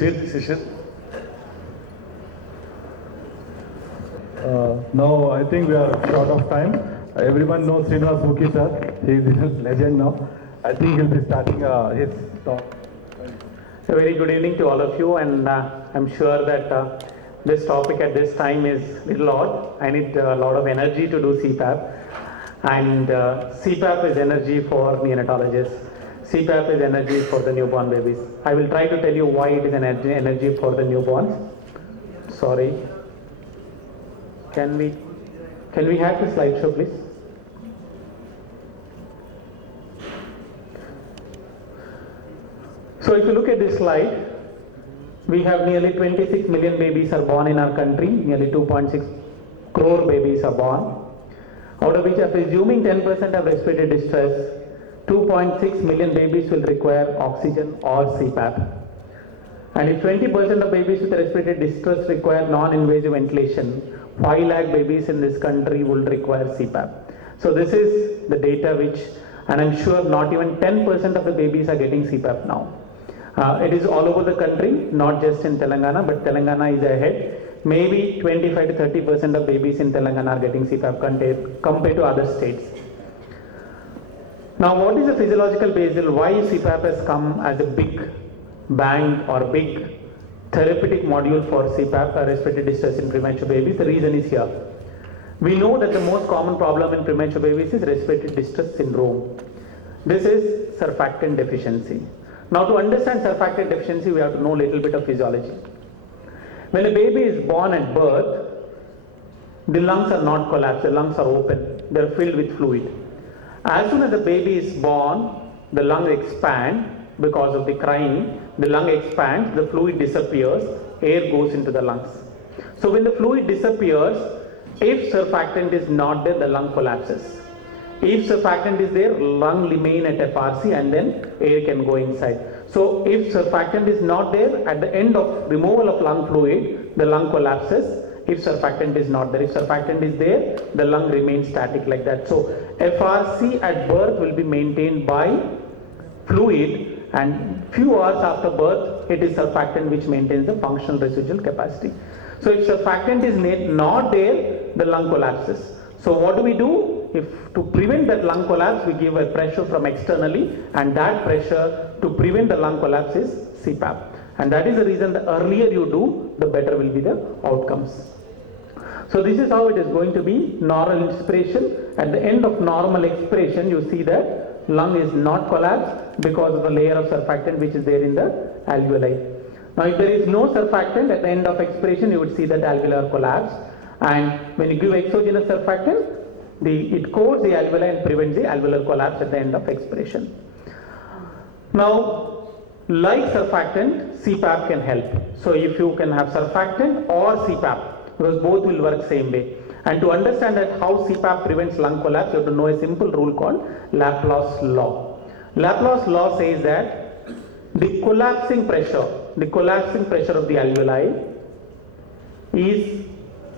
Session. Now I think we are short of time. Everyone knows Srinivas Mukhi sir. He is a legend now. I think he'll be starting his talk. A very good evening to all of you, and I'm sure that this topic at this time is a little odd. I need a lot of energy to do CPAP, and CPAP is energy for neonatologists. CPAP is energy for the newborn babies. I will try to tell you why it is an energy for the newborns. Sorry. Can we have the slideshow, please? So if you look at this slide, we have nearly 26 million babies are born in our country, nearly 2.6 crore babies are born, out of which, if assuming 10% have respiratory distress, 2.6 million babies will require oxygen or CPAP. And if 20% of babies with respiratory distress require non-invasive ventilation, 5 lakh babies in this country will require CPAP. So this is the data which, and I'm sure not even 10% of the babies are getting CPAP now. It is all over the country, not just in Telangana, but Telangana is ahead. Maybe 25 to 30% of babies in Telangana are getting CPAP compared to other states. Now, what is the physiological basis? Why CPAP has come as a big bang or big therapeutic module for CPAP, respiratory distress in premature babies? The reason is here. We know that the most common problem in premature babies is respiratory distress syndrome. This is surfactant deficiency. Now, to understand surfactant deficiency, we have to know a little bit of physiology. When a baby is born at birth, the lungs are not collapsed, the lungs are open, they are filled with fluid. As soon as the baby is born, the lungs expand because of the crying, the lung expands, the fluid disappears, air goes into the lungs. So when the fluid disappears, if surfactant is not there, the lung collapses. If surfactant is there, lung remain at FRC and then air can go inside. So if surfactant is not there, at the end of removal of lung fluid, the lung collapses. If surfactant is not there, if surfactant is there, the lung remains static like that. So FRC at birth will be maintained by fluid, and few hours after birth, it is surfactant which maintains the functional residual capacity. So if surfactant is not there, the lung collapses. So what do we do? If to prevent that lung collapse, we give a pressure from externally, and that pressure to prevent the lung collapse is CPAP. And that is the reason the earlier you do, the better will be the outcomes. So this is how it is going to be. Normal inspiration. At the end of normal expiration, you see that lung is not collapsed because of the layer of surfactant which is there in the alveoli. Now if there is no surfactant at the end of expiration, you would see that alveolar collapse. And when you give exogenous surfactant, it coats the alveoli and prevents the alveolar collapse at the end of expiration. Now, like surfactant, CPAP can help. So if you can have surfactant or CPAP, because both will work same way. And to understand that how CPAP prevents lung collapse, you have to know a simple rule called Laplace law. Laplace law says that the collapsing pressure of the alveoli is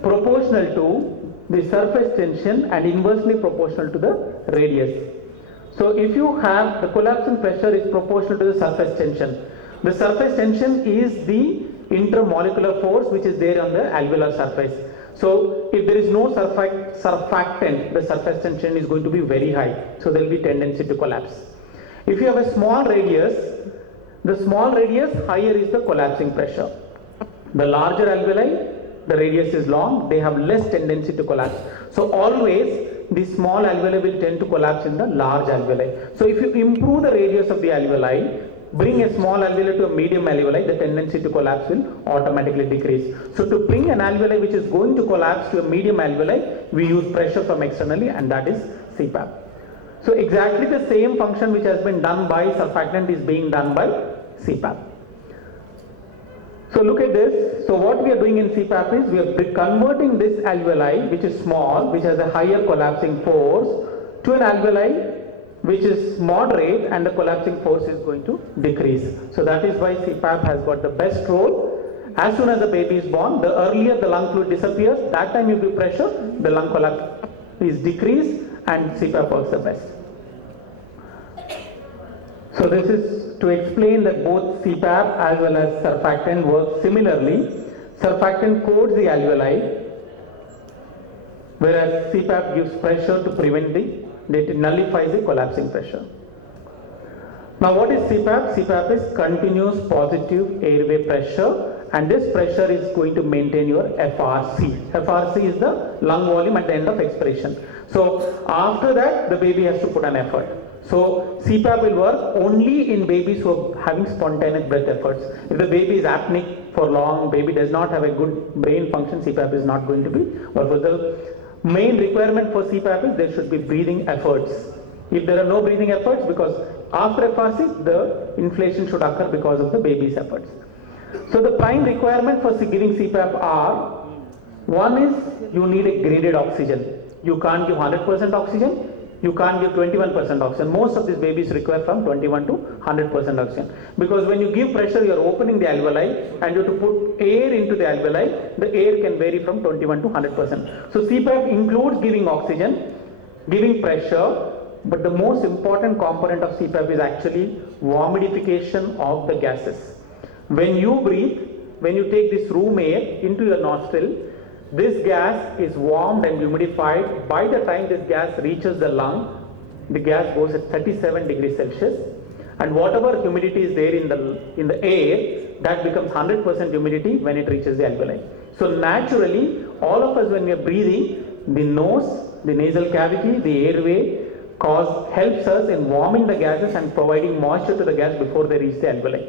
proportional to the surface tension and inversely proportional to the radius. So if you have the collapsing pressure is proportional to the surface tension. The surface tension is the intermolecular force which is there on the alveolar surface. So if there is no surfactant, the surface tension is going to be very high. So there will be tendency to collapse. If you have a small radius, higher is the collapsing pressure. The larger alveoli, the radius is long, they have less tendency to collapse. So always the small alveoli will tend to collapse in the large alveoli. So if you improve the radius of the alveoli, bring a small alveoli to a medium alveoli, the tendency to collapse will automatically decrease. So to bring an alveoli which is going to collapse to a medium alveoli, we use pressure from externally, and that is CPAP. So exactly the same function which has been done by surfactant is being done by CPAP. So look at this. So what we are doing in CPAP is we are converting this alveoli, which is small, which has a higher collapsing force, to an alveoli which is moderate, and the collapsing force is going to decrease. So that is why CPAP has got the best role. As soon as the baby is born, the earlier the lung fluid disappears, that time you give pressure, the lung collapse is decreased, and CPAP works the best. So this is to explain that both CPAP as well as surfactant work similarly. Surfactant coats the alveoli, whereas CPAP gives pressure to prevent it nullifies the collapsing pressure. Now what is CPAP? CPAP is continuous positive airway pressure, and this pressure is going to maintain your FRC. FRC is the lung volume at the end of expiration. So after that the baby has to put an effort. So CPAP will work only in babies who are having spontaneous breath efforts. If the baby is apneic for long, baby does not have a good brain function, CPAP is not going to be workable. The main requirement for CPAP is there should be breathing efforts. If there are no breathing efforts, because after FRC the inflation should occur because of the baby's efforts. So the prime requirement for giving CPAP are, one is you need a graded oxygen. You can't give 100% oxygen, you can't give 21% oxygen. Most of these babies require from 21 to 100% oxygen. Because when you give pressure, you are opening the alveoli and you have to put air into the alveoli. The air can vary from 21 to 100%. So CPAP includes giving oxygen, giving pressure, but the most important component of CPAP is actually humidification of the gases. When you breathe, when you take this room air into your nostril, this gas is warmed and humidified. By the time this gas reaches the lung, the gas goes at 37 degrees Celsius, and whatever humidity is there in the air, that becomes 100% humidity when it reaches the alveoli. So naturally, all of us when we are breathing, the nose, the nasal cavity, the airway helps us in warming the gases and providing moisture to the gas before they reach the alveoli.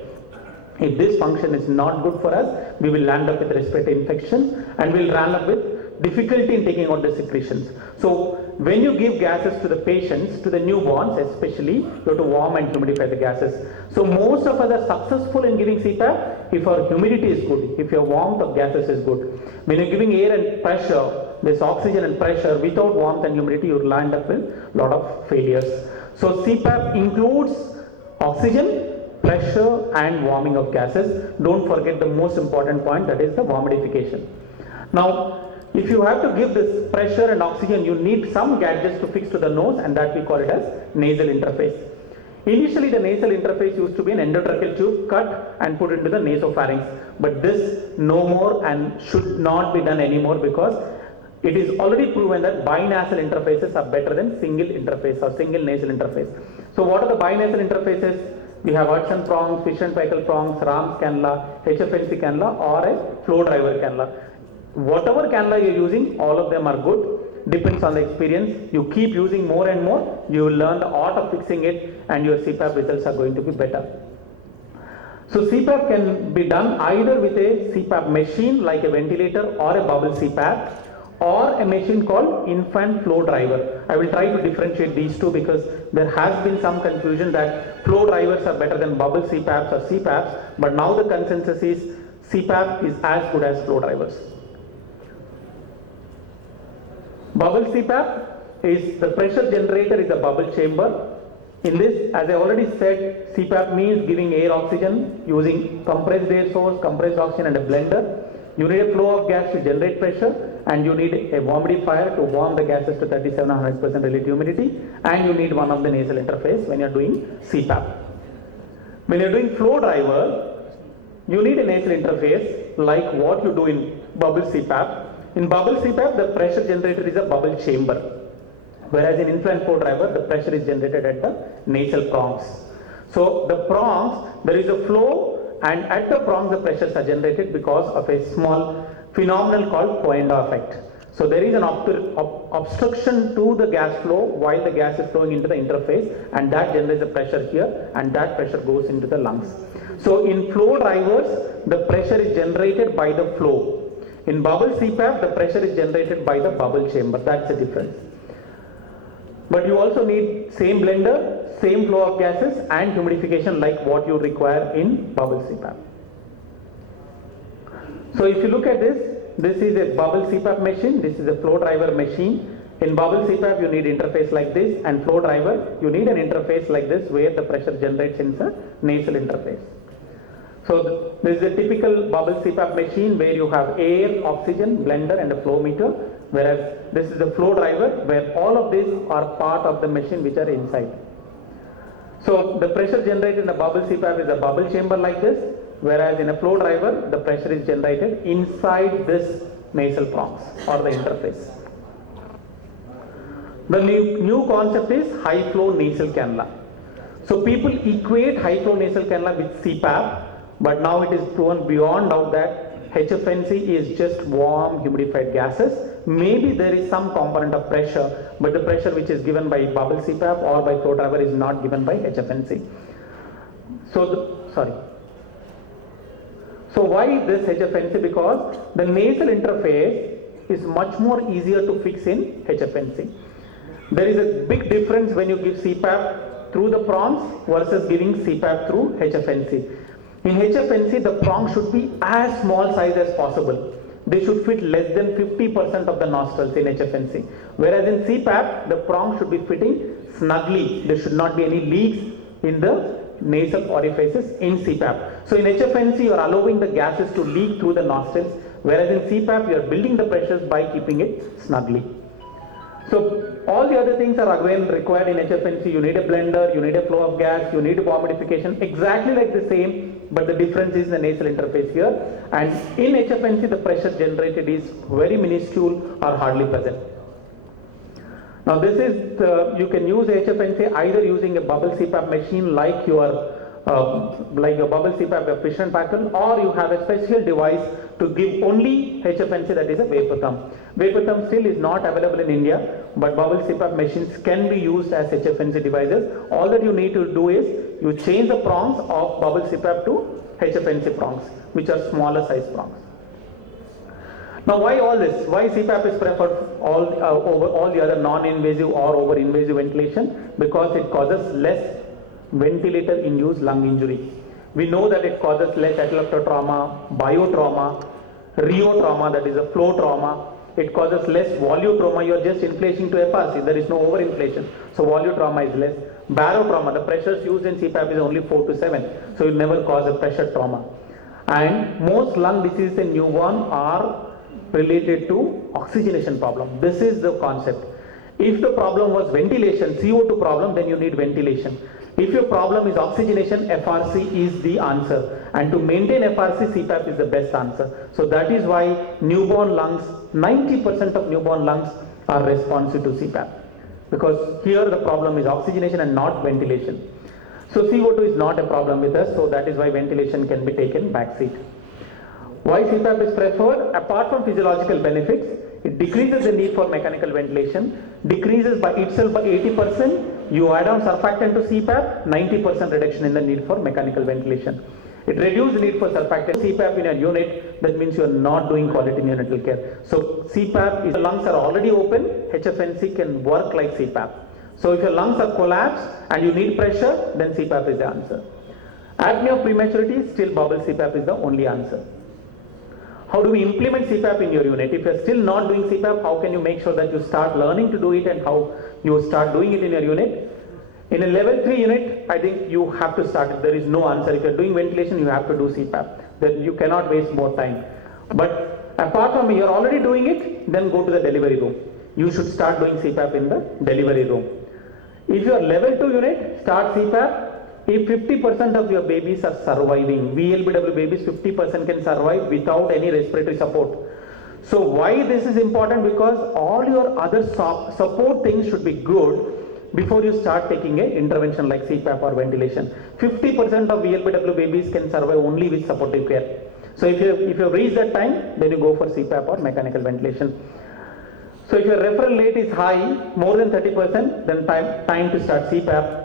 If this function is not good for us, we will land up with respiratory infections and we will land up with difficulty in taking out the secretions. So when you give gases to the patients, to the newborns especially, you have to warm and humidify the gases. So most of us are successful in giving CPAP if our humidity is good, if your warmth of gases is good. When you're giving air and pressure, this oxygen and pressure, without warmth and humidity, you will land up with a lot of failures. So CPAP includes oxygen, pressure and warming of gases. Don't forget the most important point, that is the humidification. Now, if you have to give this pressure and oxygen, you need some gadgets to fix to the nose, and that we call it as nasal interface. Initially, the nasal interface used to be an endotracheal tube cut and put into the nasopharynx, but this no more and should not be done anymore, because it is already proven that binasal interfaces are better than single interface or single nasal interface. So what are the binasal interfaces? We have Hudson prongs, Fisher and Paykel prongs, Ram's cannula, HFNC cannula, or a flow driver cannula. Whatever cannula you are using, all of them are good. Depends on the experience. You keep using more and more, you will learn the art of fixing it, and your CPAP results are going to be better. So CPAP can be done either with a CPAP machine like a ventilator or a bubble CPAP, or a machine called infant flow driver. I will try to differentiate these two because there has been some confusion that flow drivers are better than bubble CPAPs or CPAPs, but now the consensus is CPAP is as good as flow drivers. Bubble CPAP is the pressure generator is a bubble chamber. In this, as I already said, CPAP means giving air oxygen using compressed air source, compressed oxygen and a blender. You need a flow of gas to generate pressure, and you need a humidifier to warm the gases to 3700% relative humidity, and you need one of the nasal interface when you are doing CPAP. When you are doing flow driver, you need a nasal interface like what you do in bubble CPAP. In bubble CPAP, the pressure generator is a bubble chamber, whereas in infant flow driver, the pressure is generated at the nasal prongs. So the prongs, there is a flow, and at the prongs the pressures are generated because of a small phenomenon called Coanda effect. So there is an obstruction to the gas flow while the gas is flowing into the interface, and that generates the pressure here, and that pressure goes into the lungs. So in flow drivers, the pressure is generated by the flow. In bubble CPAP, the pressure is generated by the bubble chamber. That's the difference. But you also need same blender, same flow of gases and humidification like what you require in bubble CPAP. So if you look at this is a bubble CPAP machine, this is a flow driver machine. In bubble CPAP you need interface like this, and flow driver you need an interface like this where the pressure generates in the nasal interface. So this is a typical bubble CPAP machine where you have air, oxygen, blender and a flow meter, whereas this is a flow driver where all of these are part of the machine which are inside. So the pressure generated in a bubble CPAP is a bubble chamber like this, whereas in a flow driver, the pressure is generated inside this nasal prongs or the interface. The new concept is high flow nasal cannula. So people equate high flow nasal cannula with CPAP, but now it is proven beyond doubt that HFNC is just warm humidified gases. Maybe there is some component of pressure, but the pressure which is given by bubble CPAP or by flow driver is not given by HFNC. So why this HFNC? Because the nasal interface is much more easier to fix in HFNC. There is a big difference when you give CPAP through the prongs versus giving CPAP through HFNC. In HFNC, the prong should be as small size as possible. They should fit less than 50% of the nostrils in HFNC. Whereas in CPAP, the prong should be fitting snugly. There should not be any leaks in the nasal orifices in CPAP. So in HFNC, you are allowing the gases to leak through the nostrils, whereas in CPAP, you are building the pressures by keeping it snugly. So all the other things are again required in HFNC. You need a blender, you need a flow of gas, you need a bomb modification, exactly like the same, but the difference is the nasal interface here. And in HFNC, the pressure generated is very minuscule or hardly present. Now this is, you can use HFNC either using a bubble CPAP machine like your bubble CPAP, a Fisher & Paykel, or you have a special device to give only HFNC, that is a vapor thumb. Vapor thumb still is not available in India, but bubble CPAP machines can be used as HFNC devices. All that you need to do is you change the prongs of bubble CPAP to HFNC prongs, which are smaller size prongs. Now why all this? Why CPAP is preferred over all the other non-invasive or over-invasive ventilation? Because it causes less ventilator-induced lung injury. We know that it causes less atelectasis trauma, biotrauma, rheotrauma, that is a flow trauma. It causes less volutrauma. You are just inflating to FRC. There is no overinflation. So volutrauma is less. Barotrauma, the pressures used in CPAP is only 4 to 7. So it never causes a pressure trauma. And most lung diseases in newborn are related to oxygenation problem. This is the concept. If the problem was ventilation, CO2 problem, then you need ventilation. If your problem is oxygenation, FRC is the answer. And to maintain FRC, CPAP is the best answer. So that is why newborn lungs, 90% of newborn lungs are responsive to CPAP. Because here the problem is oxygenation and not ventilation. So CO2 is not a problem with us, so that is why ventilation can be taken backseat. Why CPAP is preferred? Apart from physiological benefits, it decreases the need for mechanical ventilation, decreases by itself by 80%. You add on surfactant to CPAP, 90% reduction in the need for mechanical ventilation. It reduces the need for surfactant. CPAP in a unit, that means you are not doing quality neonatal care. So CPAP, if the lungs are already open, HFNC can work like CPAP. So if your lungs are collapsed and you need pressure, then CPAP is the answer. Apnea of prematurity, still bubble CPAP is the only answer. How do we implement CPAP in your unit? If you are still not doing CPAP, how can you make sure that you start learning to do it and how you start doing it in your unit? In a level 3 unit, I think you have to start it. There is no answer. If you are doing ventilation, you have to do CPAP. Then you cannot waste more time. But apart from you are already doing it, then go to the delivery room. You should start doing CPAP in the delivery room. If you are level 2 unit, start CPAP. If 50% of your babies are surviving, VLBW babies 50% can survive without any respiratory support. So why this is important? Because all your other support things should be good before you start taking an intervention like CPAP or ventilation. 50% of VLBW babies can survive only with supportive care. So if you reach that time, then you go for CPAP or mechanical ventilation. So if your referral rate is high, more than 30%, then time to start CPAP.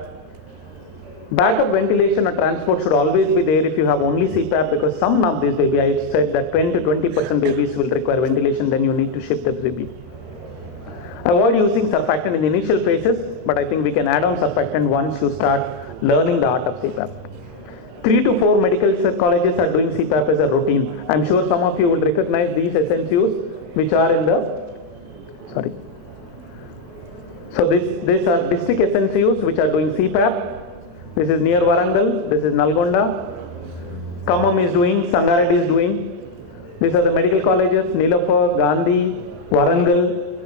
Backup ventilation or transport should always be there if you have only CPAP, because some of these babies, I said that 10 to 20% babies will require ventilation, then you need to shift the baby. Avoid using surfactant in the initial phases, but I think we can add on surfactant once you start learning the art of CPAP. 3 to 4 medical colleges are doing CPAP as a routine. I'm sure some of you will recognize these SNCUs which are in the, sorry. So these are district SNCUs which are doing CPAP. This is near Warangal, this is Nalgonda, Khammam is doing, Sangareddy is doing. These are the medical colleges, Nilafar, Gandhi, Warangal.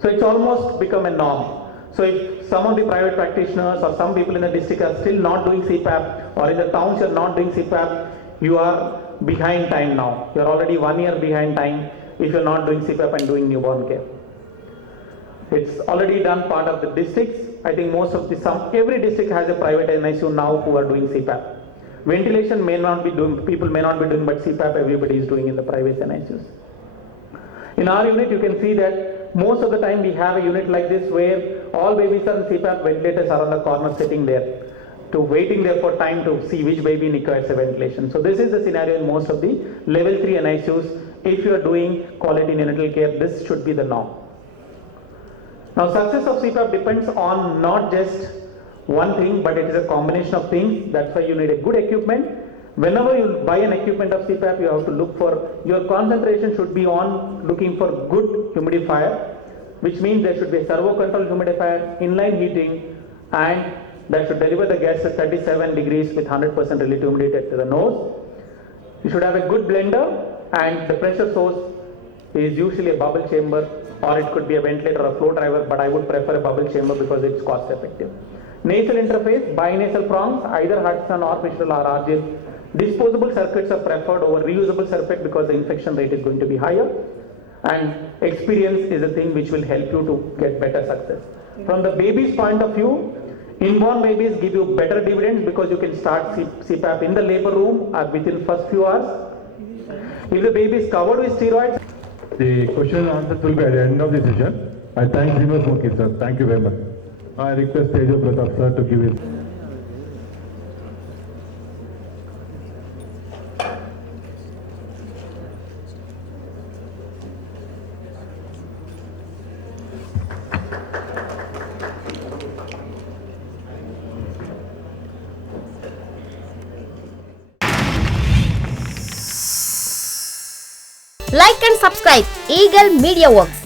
So it's almost become a norm. So if some of the private practitioners or some people in the district are still not doing CPAP, or in the towns you are not doing CPAP, you are behind time now. You are already 1 year behind time if you are not doing CPAP and doing newborn care. It's already done part of the districts. I think every district has a private NICU now who are doing CPAP. Ventilation may not be doing, people may not be doing, but CPAP everybody is doing in the private NICUs. In our unit, you can see that most of the time we have a unit like this where all babies are in CPAP, ventilators are on the corner sitting there, waiting there for time to see which baby requires a ventilation. So this is the scenario in most of the level 3 NICUs. If you are doing quality neonatal care, this should be the norm. Now, success of CPAP depends on not just one thing, but it is a combination of things. That's why you need a good equipment. Whenever you buy an equipment of CPAP, you have to look for, your concentration should be on looking for good humidifier, which means there should be a servo control humidifier, inline heating, and that should deliver the gas at 37 degrees with 100% relative humidity to the nose. You should have a good blender, and the pressure source is usually a bubble chamber, or it could be a ventilator or a flow driver, but I would prefer a bubble chamber because it's cost effective. Nasal interface, binasal prongs, either Hudson or Mistral or Argil. Disposable circuits are preferred over reusable circuit because the infection rate is going to be higher, and experience is a thing which will help you to get better success. From the baby's point of view, inborn babies give you better dividends because you can start CPAP in the labor room within first few hours. If the baby is covered with steroids, The question and answers will be at the end of the session. I thank Srinivas Mukhi sir. Thank you very much. I request Tejo Pratap sir to give his. Like and subscribe Eagle Media Works.